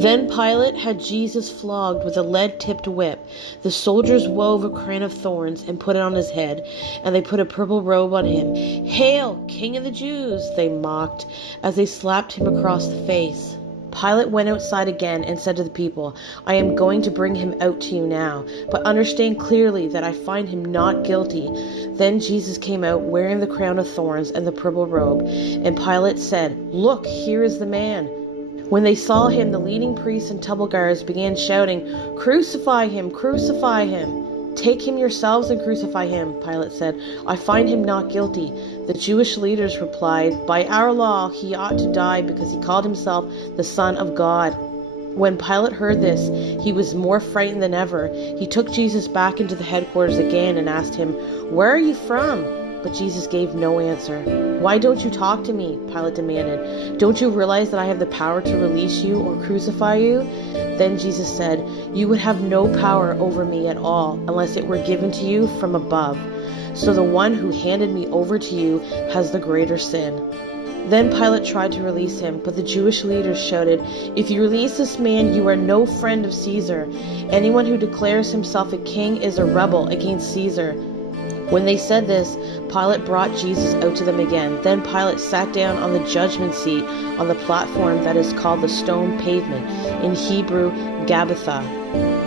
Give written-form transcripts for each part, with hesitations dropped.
Then Pilate had Jesus flogged with a lead-tipped whip. The soldiers wove a crown of thorns and put it on his head, and they put a purple robe on him. "Hail, King of the Jews!" they mocked as they slapped him across the face. Pilate went outside again and said to the people, "I am going to bring him out to you now, but understand clearly that I find him not guilty." Then Jesus came out wearing the crown of thorns and the purple robe, and Pilate said, "Look, here is the man." When they saw him, the leading priests and temple guards began shouting, "Crucify him! Crucify him!" "Take him yourselves and crucify him," Pilate said. "I find him not guilty." The Jewish leaders replied, "By our law he ought to die because he called himself the Son of God." When Pilate heard this, he was more frightened than ever. He took Jesus back into the headquarters again and asked him, "Where are you from?" But Jesus gave no answer. "Why don't you talk to me?" Pilate demanded. "Don't you realize that I have the power to release you or crucify you?" Then Jesus said, "You would have no power over me at all unless it were given to you from above. So the one who handed me over to you has the greater sin." Then Pilate tried to release him, but the Jewish leaders shouted, "If you release this man, you are no friend of Caesar. Anyone who declares himself a king is a rebel against Caesar." When they said this, Pilate brought Jesus out to them again. Then Pilate sat down on the judgment seat on the platform that is called the Stone Pavement, in Hebrew, Gabbatha.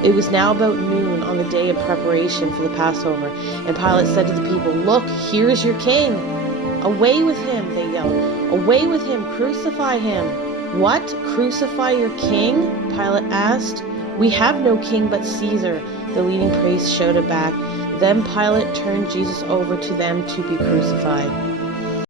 It was now about noon on the day of preparation for the Passover, and Pilate said to the people, "Look, here is your king." "Away with him," they yelled. "Away with him, crucify him." "What? Crucify your king?" Pilate asked. "We have no king but Caesar," the leading priest shouted back. Then Pilate turned Jesus over to them to be crucified.